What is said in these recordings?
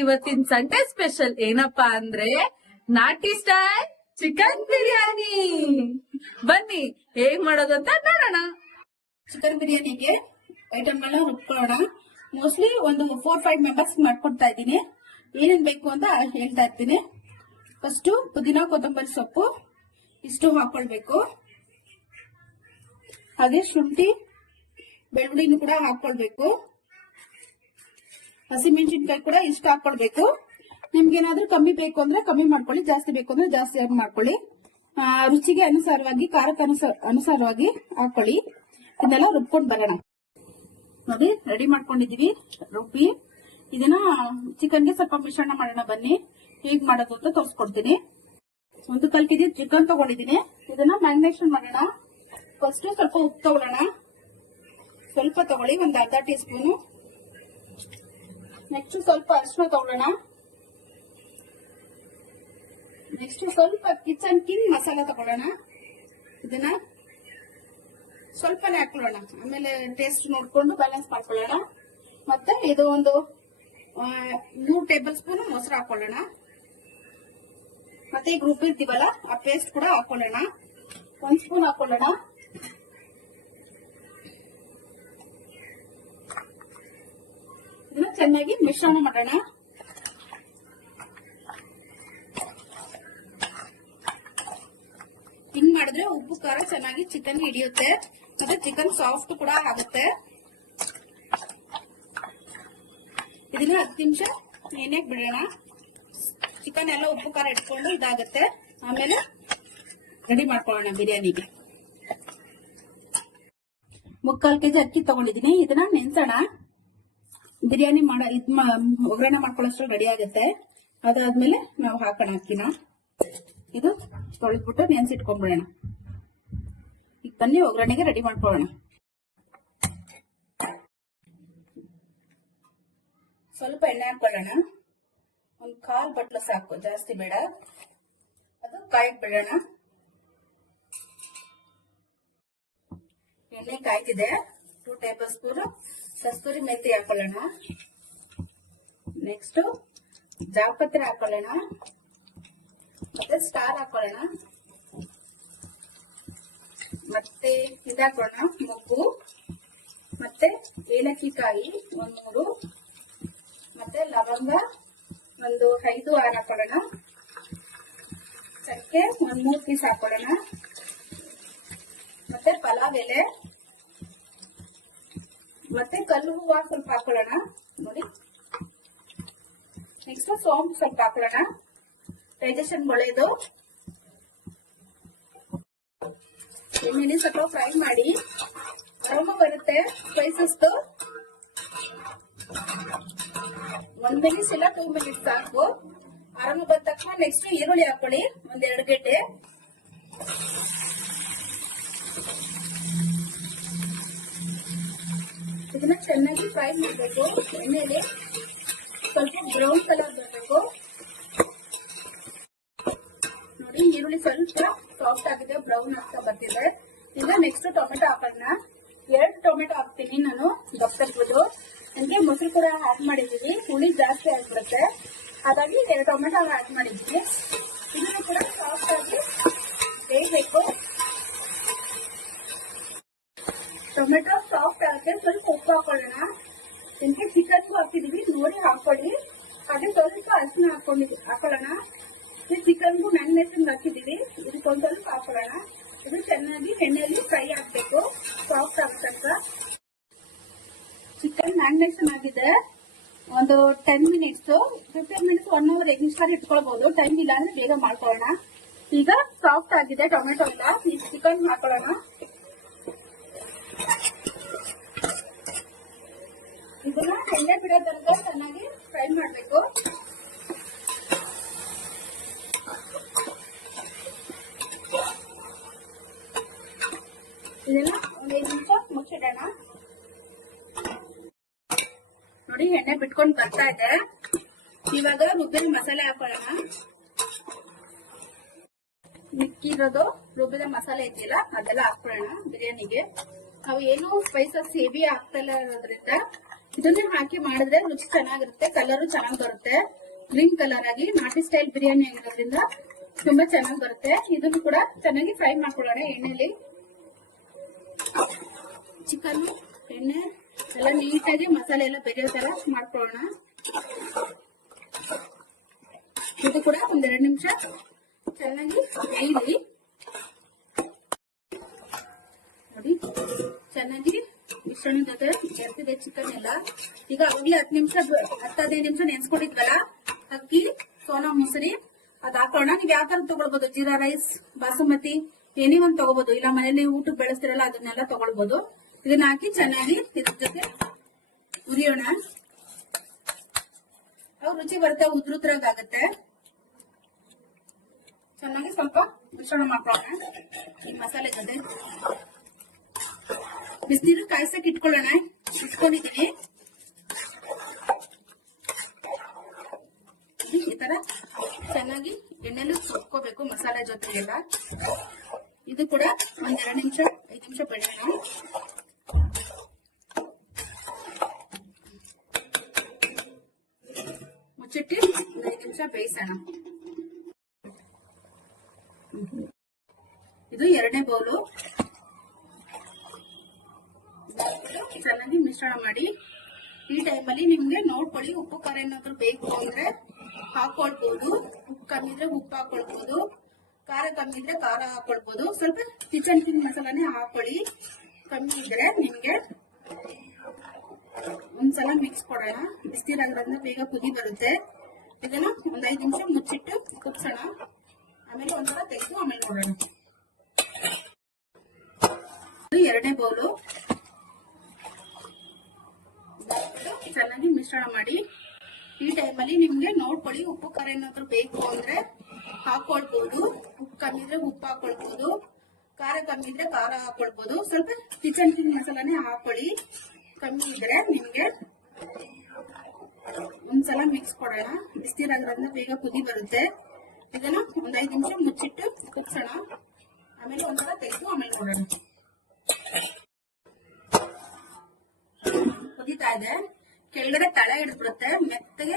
ಇವತ್ತಿನ Sunday special ಏನಪ್ಪಾ ಅಂದ್ರೆ ನಾಟಿ ಸ್ಟೈಲ್ ಚಿಕನ್ ಬಿರಿಯಾನಿ. ಬನ್ನಿ ಹೇಗ್ ಮಾಡೋದು ಅಂತ ನೋಡೋಣ. ಚಿಕನ್ ಬಿರಿಯಾನಿಗೆ ಐಟಮ್ಗಳನ್ನ ರುಬ್ಕೊಳ್ಳೋಣ. ಮೋಸ್ಟ್ಲಿ ಒಂದು 4-5 ಮೆಂಬರ್ಸ್ ಮಾಡ್ಕೊಡ್ತಾ ಇದ್ದೀನಿ. ಏನೇನ್ ಬೇಕು ಅಂತ ಹೇಳ್ತಾ ಇರ್ತೀನಿ. ಫಸ್ಟ್ ಪುದೀನ ಕೊತ್ತಂಬರಿ ಸೊಪ್ಪು ಇಷ್ಟು ಹಾಕೊಳ್ಬೇಕು. ಹಾಗೆ ಶುಂಠಿ ಬೆಳ್ಳುಳ್ಳಿನೂ ಕೂಡ ಹಾಕೊಳ್ಬೇಕು. ಹಸಿಮೆಣಸಿನ್ಕಾಯಿ ಕೂಡ ಇಷ್ಟು ಹಾಕೊಳ್ಬೇಕು. ನಿಮ್ಗೆ ಏನಾದ್ರೂ ಕಮ್ಮಿ ಬೇಕು ಅಂದ್ರೆ ಕಮ್ಮಿ ಮಾಡ್ಕೊಳ್ಳಿ, ಜಾಸ್ತಿ ಬೇಕು ಅಂದ್ರೆ ಜಾಸ್ತಿ ಆಗಿ ಮಾಡ್ಕೊಳ್ಳಿ. ರುಚಿಗೆ ಅನುಸಾರವಾಗಿ ಖಾರಕ್ಕೆ ಅನುಸಾರವಾಗಿ ಹಾಕೊಳ್ಳಿ. ಇದನ್ನೆಲ್ಲ ರುಬ್ಕೊಂಡು ಬರೋಣ. ನೋಡಿ ರೆಡಿ ಮಾಡ್ಕೊಂಡಿದೀವಿ ರುಬ್ಬಿ. ಇದನ್ನ ಚಿಕನ್ಗೆ ಸ್ವಲ್ಪ ಮಿಶ್ರಣ ಮಾಡೋಣ. ಬನ್ನಿ ಹೇಗ್ ಮಾಡೋದು ಅಂತ ತೋರಿಸ್ಕೊಡ್ತೀನಿ. 1 ಕಾಲ್ ಕೆಜಿ ಚಿಕನ್ ತಗೊಂಡಿದ್ದೀನಿ. ಇದನ್ನ ಮ್ಯಾರಿನೇಷನ್ ಮಾಡೋಣ. ಫಸ್ಟ್ ಸ್ವಲ್ಪ ಉಪ್ಪು ತಗೊಳ್ಳೋಣ. ಸ್ವಲ್ಪ ತಗೊಳ್ಳಿ, ಒಂದು ಅರ್ಧ ಟೀ ಸ್ಪೂನು. ನೆಕ್ಸ್ಟ್ ಸ್ವಲ್ಪ ಅರಿಶಿನ ತಗೊಳ್ಳೋಣ. ನೆಕ್ಸ್ಟ್ ಸ್ವಲ್ಪ ಕಿಚನ್ ಕಿಂಗ್ ಮಸಾಲ ತಗೊಳ್ಳೋಣ. ಇದನ್ನ ಸ್ವಲ್ಪನೇ ಹಾಕೊಳ್ಳೋಣ, ಆಮೇಲೆ ಟೇಸ್ಟ್ ನೋಡ್ಕೊಂಡು ಬ್ಯಾಲೆನ್ಸ್ ಮಾಡ್ಕೊಳ್ಳೋಣ. ಮತ್ತೆ ಇದು ಒಂದು 3 ಟೇಬಲ್ ಸ್ಪೂನ್ ಮೊಸರು ಹಾಕೊಳ್ಳೋಣ. ಮತ್ತೆ ಈಗ ರುಬ್ಬಿರ್ತೀವಲ್ಲ ಆ ಪೇಸ್ಟ್ ಕೂಡ ಹಾಕೊಳ್ಳೋಣ. 1 ಸ್ಪೂನ್ ಹಾಕೊಳ್ಳೋಣ. ಇದನ್ನ ಚೆನ್ನಾಗಿ ಮಿಶ್ರಣ ಮಾಡೋಣ. ಹಿಂಗ್ ಮಾಡಿದ್ರೆ ಉಪ್ಪು ಖಾರ ಚೆನ್ನಾಗಿ ಚಿಕನ್ ಹಿಡಿಯುತ್ತೆ, ಮತ್ತೆ ಚಿಕನ್ ಸಾಫ್ಟ್ ಕೂಡ ಆಗುತ್ತೆ. ಇದನ್ನ 10 ನಿಮಿಷ ನೆನೆಯಕ್ ಬಿಡೋಣ. ಚಿಕನ್ ಎಲ್ಲ ಉಪ್ಪು ಖಾರ ಇಟ್ಕೊಂಡು ಇದಾಗುತ್ತೆ. ಆಮೇಲೆ ರೆಡಿ ಮಾಡ್ಕೊಳ್ಳೋಣ ಬಿರಿಯಾನಿಗೆ. 3/4 ಕೆಜಿ ಅಕ್ಕಿ ತಗೊಂಡಿದ್ದೀನಿ. ಇದನ್ನ ನೆನ್ಸೋಣ. ಬಿರಿಯಾನಿ ಒಗ್ಗರಣೆ ಮಾಡ್ಕೊಳ್ಳೋಷ್ಟು ರೆಡಿ ಆಗುತ್ತೆ. ಅದಾದ್ಮೇಲೆ ನಾವು ಹಾಕೋಣ ಅಕ್ಕಿನ. ಇದು ತೊಳೆದ್ಬಿಟ್ಟು ನೆನ್ಸಿಟ್ಕೊಂಡ್ಬಿಡೋಣ. ಈಗ ಬನ್ನಿ ಒಗ್ಗರಣೆಗೆ ರೆಡಿ ಮಾಡ್ಕೊಳ್ಳೋಣ. ಸ್ವಲ್ಪ ಎಣ್ಣೆ ಹಾಕೊಳ್ಳೋಣ. 1/4 ಬಟ್ಲು ಸಾಕು, ಜಾಸ್ತಿ ಬೇಡ. ಅದು ಕಾಯಕ್ ಬಿಡೋಣ. ಎಣ್ಣೆ ಕಾಯ್ತಿದೆ. 2 ಟೇಬಲ್ ಸ್ಪೂನ್ ಕಸ್ತೂರಿ ಮೆಥಿ ಹಾಕೊಳ್ಳೋಣ. ನೆಕ್ಸ್ಟ್ ಜಾಪತ್ರೆ ಹಾಕೊಳ್ಳೋಣ. ಮತ್ತೆ ಸ್ಟಾರ್ ಹಾಕೊಳ್ಳೋಣ. ಮತ್ತೆ ಇದಾಕೊಳ್ಳೋಣ ಮೊಗ್ಗು, ಮತ್ತೆ ಏಲಕ್ಕಿ ಕಾಯಿ 1 3, ಮತ್ತೆ ಲವಂಗ ಒಂದು 5-6 ಹಾಕೊಳ್ಳೋಣ. ಚಕ್ಕೆ 1 3 ಪೀಸ್ ಹಾಕೊಳ್ಳೋಣ. ಮತ್ತೆ ಪಲಾವ್ ಎಲೆ, ಮತ್ತೆ ಕಲ್ಲು ಹೂವ ಸ್ವಲ್ಪ ಹಾಕೊಳ್ಳೋಣ. ನೋಡಿ, ನೆಕ್ಸ್ಟ್ ಸೋಂಪು ಸ್ವಲ್ಪ ಹಾಕೊಳ್ಳೋಣ, ಡೈಜೆಷನ್ ಒಳ್ಳೆಯದು. ಎಣ್ಣೆಲಿ ಸ್ವಲ್ಪ ಫ್ರೈ ಮಾಡಿ. ಅರೋಮ ಬರುತ್ತೆ ಸ್ಪೈಸಸ್. 1 ಮಿನಿಟ್ಸ್ ಇಲ್ಲ 2 ಮಿನಿಟ್ಸ್ ಸಾಕು. ಅರೋಮ ಬಂದ ತಕ್ಷಣ ನೆಕ್ಸ್ಟ್ ಈರುಳ್ಳಿ ಹಾಕೊಳ್ಳಿ, 1 2 ಗೆಡ್ಡೆ. ಇದನ್ನ ಚೆನ್ನಾಗಿ ಫ್ರೈ ಮಾಡಬೇಕು. ಎಣ್ಣೆಲಿ ಸ್ವಲ್ಪ ಬ್ರೌನ್ ಕಲರ್ ಬರಬೇಕು. ನೋಡಿ, ಈರುಳ್ಳಿ ಸ್ವಲ್ಪ ಸಾಫ್ಟ್ ಆಗಿದೆ, ಬ್ರೌನ್ ಆಗ್ತಾ ಬರ್ತಿದೆ. ಈಗ ನೆಕ್ಸ್ಟ್ ಟೊಮೆಟೊ ಹಾಕೋಣ. 2 ಟೊಮೆಟೊ ಹಾಕ್ತೀನಿ ನಾನು, ದಪ್ಪದು. ಅಂದ್ರೆ ಮೊಸರು ಕೂಡ ಆಡ್ ಮಾಡಿದೀವಿ, ಹುಳಿ ಜಾಸ್ತಿ ಆಗ್ಬಿಡುತ್ತೆ. ಹಾಗಾಗಿ 2 ಟೊಮೆಟೊ ಆಡ್ ಮಾಡಿದ್ವಿ. ಇದನ್ನು ಕೂಡ ಸಾಫ್ಟ್ ಆಗಿ ಬೇಯಬೇಕು. ಟೊಮೆಟೊ ಸಾಫ್ಟ್ ಆಗುತ್ತೆ. ಸ್ವಲ್ಪ ಉಪ್ಪು ಹಾಕೊಳ್ಳೋಣ. ನಿಮ್ಗೆ ಚಿಕನ್ಗೂ ಹಾಕಿದೀವಿ, ನೋಡಿ ಹಾಕೊಳ್ಳಿ. ಹಾಗೆ ಸ್ವಲ್ಪ ಅರಿಶಿನ ಹಾಕೊಳ್ಳೋಣ. ಈ ಚಿಕನ್ಗೂ ಮ್ಯಾರಿನೇಷನ್ ಹಾಕಿದೀವಿ, ಇದಕ್ಕೊಂದು ಸ್ವಲ್ಪ ಹಾಕೊಳ್ಳೋಣ. ಇದು ಚೆನ್ನಾಗಿ ಎಣ್ಣೆಯಲ್ಲಿ ಫ್ರೈ ಆಗ್ಬೇಕು, ಸಾಫ್ಟ್ ಆಗತಕ್ಕ. ಚಿಕನ್ ಮ್ಯಾರಿನೇಷನ್ ಆಗಿದೆ. ಒಂದು 10 ಮಿನಿಟ್ಸ್ 15 ಮಿನಿಟ್ಸ್ 1 ಅವರ್ ಎಕ್ಸ್ಟ್ರಾ ಇಟ್ಕೊಳ್ಬಹುದು. ಟೈಮ್ ಇಲ್ಲ ಅಂದ್ರೆ ಬೇಗ ಮಾಡ್ಕೊಳ್ಳೋಣ. ಈಗ ಸಾಫ್ಟ್ ಆಗಿದೆ ಟೊಮೆಟೊ ಎಲ್ಲ. ಈ ಚಿಕನ್ ಹಾಕೊಳ್ಳೋಣ. ಇದನ್ನ ಎಣ್ಣೆ ಬಿಡೋ ತನಕ ಚೆನ್ನಾಗಿ ಫ್ರೈ ಮಾಡಬೇಕು. ಇದನ್ನ 1 5 ನಿಮಿಷ ಮುಚ್ಚಿಡೋಣ. ನೋಡಿ, ಎಣ್ಣೆ ಬಿಟ್ಕೊಂಡು ಬರ್ತಾ ಇದೆ. ಇವಾಗ ರುಬ್ಬಿದ ಮಸಾಲೆ ಹಾಕೊಳ್ಳೋಣ. ಮಿಕ್ಕಿರೋದು ರುಬ್ಬಿದ ಮಸಾಲೆ ಇದೆಯಲ್ಲ ಅದೆಲ್ಲ ಹಾಕೊಳ್ಳೋಣ ಬಿರಿಯಾನಿಗೆ. ನಾವು ಏನು ಸ್ಪೈಸಸ್ ಹೆವಿ ಆಗ್ತಾ ಇರೋದ್ರಿಂದ ಇದನ್ನ ಹಾಕಿ ಮಾಡಿದ್ರೆ ರುಚಿ ಚೆನ್ನಾಗಿರುತ್ತೆ, ಕಲರ್ ಚೆನ್ನಾಗಿ ಬರುತ್ತೆ. ಗ್ರೀನ್ ಕಲರ್ ಆಗಿ ನಾಟಿ ಸ್ಟೈಲ್ ಬಿರಿಯಾನಿ ಆಗಿರೋದ್ರಿಂದ ತುಂಬಾ ಚೆನ್ನಾಗಿ ಬರುತ್ತೆ. ಇದನ್ನು ಕೂಡ ಚೆನ್ನಾಗಿ ಫ್ರೈ ಮಾಡ್ಕೊಳ್ಳೋಣ ಎಣ್ಣೆಲಿ. ಚಿಕನ್ ಎಣ್ಣೆ ಎಲ್ಲ ನೀಟಾಗಿ ಮಸಾಲೆ ಎಲ್ಲ ಬೆರೆಯೋ ತರ ಮಾಡ್ಕೊಳ್ಳೋಣ. ಇದು ಕೂಡ ಒಂದೆರಡು ನಿಮಿಷ ಚೆನ್ನಾಗಿ ಬೇಯಲಿ. ನೋಡಿ ಚೆನ್ನಾಗಿ ಮಿಶ್ರಣ ಜೊತೆ ಬೆರೆತಿದೆ ಚಿಕನ್ ಎಲ್ಲ. ಈಗ ಅವಾಗ್ಲೇ 10-15 ನಿಮಿಷ ನೆನ್ಸ್ಕೊಂಡಿದ್ವಲ್ಲ ಅಕ್ಕಿ, ಸೋನಾ ಮೊಸರಿ ಅದ್ ಹಾಕೋಣ. ನೀವ್ ಯಾವ ತರ ತಗೊಳ್ಬಹುದು, ಜೀರಾ ರೈಸ್, ಬಾಸುಮತಿ ಏನೇ ಒಂದ್ ತಗೋಬಹುದು, ಇಲ್ಲ ಮನೇಲಿ ಊಟಕ್ಕೆ ಬೆಳೆಸ್ತಿರಲ್ಲ ಅದನ್ನೆಲ್ಲ ತಗೊಳ್ಬಹುದು. ಇದನ್ನ ಹಾಕಿ ಚೆನ್ನಾಗಿ ಇದ್ರ ಜೊತೆ ಹುರಿಯೋಣ. ಅವ್ ರುಚಿ ಬರುತ್ತೆ, ಉದ್ರುದ್ರಾಗತ್ತೆ. ಚೆನ್ನಾಗಿ ಸ್ವಲ್ಪ ಮಿಶ್ರಣ ಮಾಡ್ಕೊಳ್ಳೋಣ ಈ ಮಸಾಲೆ ಜೊತೆ. ಬಿಸಿನೀರು ಕಾಯ್ಸಕ್ ಇಟ್ಕೊಳ್ಳೋಣ. ಇಟ್ಕೊಂಡಿದ್ದೀನಿ. ಈ ತರ ಚೆನ್ನಾಗಿ ಎಣ್ಣೆಲು ಸುಟ್ಕೋಬೇಕು ಮಸಾಲೆ ಜೊತೆಗೆಲ್ಲ. ಇದು ಕೂಡ ಒಂದ್ 5 ನಿಮಿಷ ಬೇಡೋಣ. ಮುಚ್ಚಿಟ್ಟು 5 ನಿಮಿಷ ಬೇಯಿಸೋಣ. ಇದು 2ನೇ ಬೌಲು. ಚೆನ್ನಾಗಿ ಮಿಶ್ರಣ ಮಾಡಿ. ಈ ಟೈಮಲ್ಲಿ ನಿಮ್ಗೆ ನೋಡ್ಕೊಳ್ಳಿ, ಉಪ್ಪು ಖಾರ ಏನಾದ್ರು ಬೇಕು ಅಂದ್ರೆ ಹಾಕೊಳ್ಬಹುದು. ಉಪ್ಪು ಕಮ್ಮಿ ಇದ್ರೆ ಉಪ್ಪು ಹಾಕೊಳ್ಬಹುದು, ಖಾರ ಕಮ್ಮಿ ಇದ್ರೆ ಖಾರ ಹಾಕೊಳ್ಬಹುದು. ಸ್ವಲ್ಪ ಕಿಚನ್ ಕಿಂಗ್ ಮಸಾಲಾನೇ ಹಾಕೊಳ್ಳಿ. ಕಮ್ಮಿ ಇದ್ರೆ ನಿಮ್ಗೆ ಒಂದ್ಸಲ ಮಿಕ್ಸ್ ಕೊಡೋಣ. ಬಿಸಿನೀರಾಗಿರೋದ್ರಿಂದ ಬೇಗ ಕುದಿ ಬರುತ್ತೆ. ಇದನ್ನ ಒಂದ್ 5 ನಿಮಿಷ ಮುಚ್ಚಿಟ್ಟು ಕುದಿಸೋಣ. ಆಮೇಲೆ ಒಂದ್ಸಲ ತೆಗೆದು ಆಮೇಲೆ ನೋಡೋಣ. 2ನೇ ಬೌಲು. ಚೆನ್ನಾಗಿ ಮಿಶ್ರಣ ಮಾಡಿ. ಈ ಟೈಮಲ್ಲಿ ನಿಮ್ಗೆ ನೋಡ್ಕೊಳ್ಳಿ, ಉಪ್ಪು ಖಾರ ಏನಾದ್ರು ಬೇಕು ಅಂದ್ರೆ ಹಾಕೊಳ್ಬಹುದು. ಉಪ್ಪು ಕಮ್ಮಿ ಇದ್ರೆ ಉಪ್ಪು ಹಾಕೊಳ್ಬಹುದು, ಖಾರ ಕಮ್ಮಿ ಇದ್ರೆ ಖಾರ ಹಾಕೊಳ್ಬಹುದು. ಸ್ವಲ್ಪ ಕಿಚನ್ ಕಿಂಗ್ ಮಸಾಲಾನೇ ಹಾಕೊಳ್ಳಿ. ಕಮ್ಮಿ ಇದ್ರೆ ನಿಮ್ಗೆ ಒಂದ್ಸಲ ಮಿಕ್ಸ್ ಕೊಡೋಣ. ಬಿಸಿನೀರಾಗಿರೋದ್ರಿಂದ ಬೇಗ ಕುದಿ ಬರುತ್ತೆ. ಇದನ್ನ ಒಂದ್ 5 ನಿಮಿಷ ಮುಚ್ಚಿಟ್ಟು ಕುದಿಸೋಣ. ಆಮೇಲೆ ಒಂದ್ಸಲ ತೆಗೆದು ಆಮೇಲೆ ನೋಡೋಣ. ಕುದೀತಾ ಇದೆ. ಕೆಳಗಡೆ ತಳ ಹಿಡಿದ್ಬಿಡುತ್ತೆ, ಮೆತ್ತಗೆ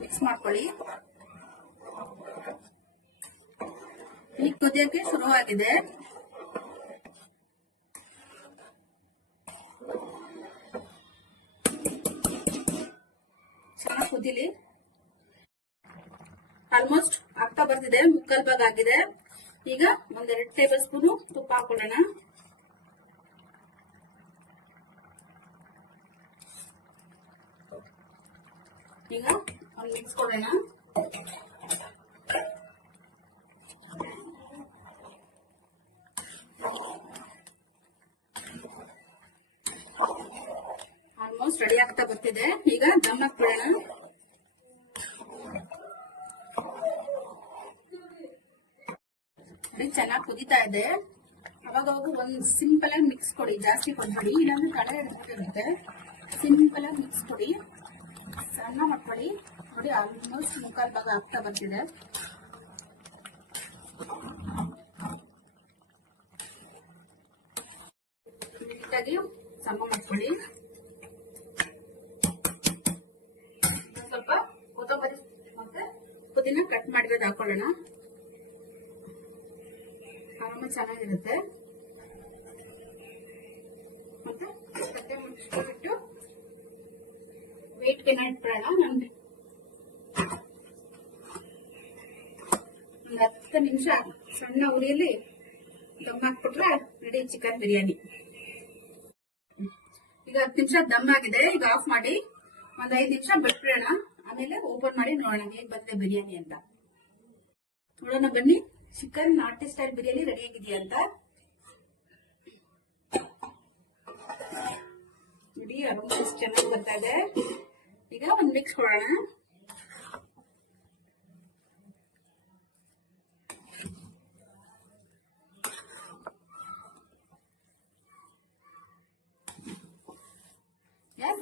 ಮಿಕ್ಸ್ ಮಾಡ್ಕೊಳ್ಳಿ. ಈಗ ಕುದಿಯಕ್ಕೆ ಶುರುವಾಗಿದೆ. ಚೆನ್ನಾಗಿ ಕುದಿಲಿ. ಆಲ್ಮೋಸ್ಟ್ ಆಗ್ತಾ ಬರ್ತಿದೆ, ಮುಕ್ಕಾಲ್ ಭಾಗ ಆಗಿದೆ. ಈಗ 1-2 ಟೇಬಲ್ ಸ್ಪೂನ್ ತುಪ್ಪ ಹಾಕೊಳ್ಳೋಣ. ಈಗ ಒಂದು ಮಿಕ್ಸ್ ಕೊಡೋಣ. ಆಲ್ಮೋಸ್ಟ್ ರೆಡಿ ಆಗ್ತಾ ಬರ್ತಿದೆ. ಈಗ ದಮ್ ಹಾಕ್ಬಿಡೋಣ. ಚೆನ್ನಾಗಿ ಕುದೀತಾ ಇದೆ. ಅವಾಗ ಒಂದ್ ಸಿಂಪಲ್ ಆಗಿ ಮಿಕ್ಸ್ ಕೊಡಿ, ಜಾಸ್ತಿ ಕೊಡ್ಬೇಡಿ, ಇಲ್ಲಾಂದ್ರೆ ತಳ ಹಿಡಿದಿರುತ್ತೆ. ಸಿಂಪಲ್ ಆಗಿ ಮಿಕ್ಸ್ ಕೊಡಿ, ಸಣ್ಣ ಮಾಡ್ಕೊಳ್ಳಿ. ನೋಡಿ ಆಲ್ಮೋಸ್ಟ್ ಮುಕ್ಕಾಲ್ ಭಾಗ ಆಗ್ತಾ ಬರ್ತಿದೆ. ನೀಟಾಗಿ ಸಮ ಮಾಡ್ಕೊಳ್ಳಿ. ಸ್ವಲ್ಪ ಕೊತ್ತಂಬರಿ ಮತ್ತೆ ಪುದೀನ ಕಟ್ ಮಾಡಿರೋದು ಹಾಕೊಳ್ಳೋಣ. ಆರಾಮ ಚೆನ್ನಾಗಿರುತ್ತೆ. ಮತ್ತೆ ತಟ್ಟೆ ಮುಚ್ಚಿಬಿಟ್ಟು ವೇಟ್ ಕೆನ ಇಟ್ಬಿಡೋಣ. ನಮ್ಗೆ ಒಂದು 10 ನಿಮಿಷ ಸಣ್ಣ ಉರಿಯಲ್ಲಿ ದಮ್ ಹಾಕ್ಬಿಟ್ರೆ ರೆಡಿ ಚಿಕನ್ ಬಿರಿಯಾನಿ. ಈಗ 10 ನಿಮಿಷ ದಮ್ ಆಗಿದೆ. ಈಗ ಆಫ್ ಮಾಡಿ ಒಂದ್ 5 ನಿಮಿಷ ಬಿಟ್ಬಿಡೋಣ. ಆಮೇಲೆ ಓಪನ್ ಮಾಡಿ ನೋಡೋಣ ಹೇಗ್ ಬಂದಿದೆ ಬಿರಿಯಾನಿ ಅಂತ. ನೋಡೋಣ ಬನ್ನಿ, ಚಿಕನ್ ನಾಟಿ ಸ್ಟೈಲ್ ಬಿರಿಯಾನಿ ರೆಡಿ ಆಗಿದೆಯಾ ಅಂತ. ನೋಡಿ ಅರೋಮ ಚೆನ್ನಾಗಿ ಬರ್ತಾ ಇದೆ. ಈಗ ಒಂದ್ ಮಿಕ್ಸ್ ಕೊಡೋಣ.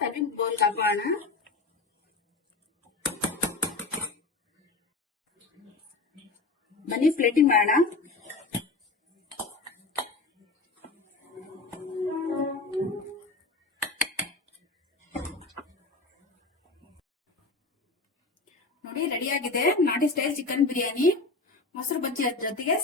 ಸರ್ವಿಂಗ್ ಬೌಲ್ ಹಾಕೋಣ. ಬನ್ನಿ ಪ್ಲೇಟಿಂಗ್ ಮಾಡೋಣ. ರೆಡಿ ಆಗಿದೆ ನಾಟಿ ಸ್ಟೈಲ್ ಚಿಕನ್ ಬಿರಿಯಾನಿ ಮೊಸರು ಬಜ್ಜಿ ಜೊತೆಗೆ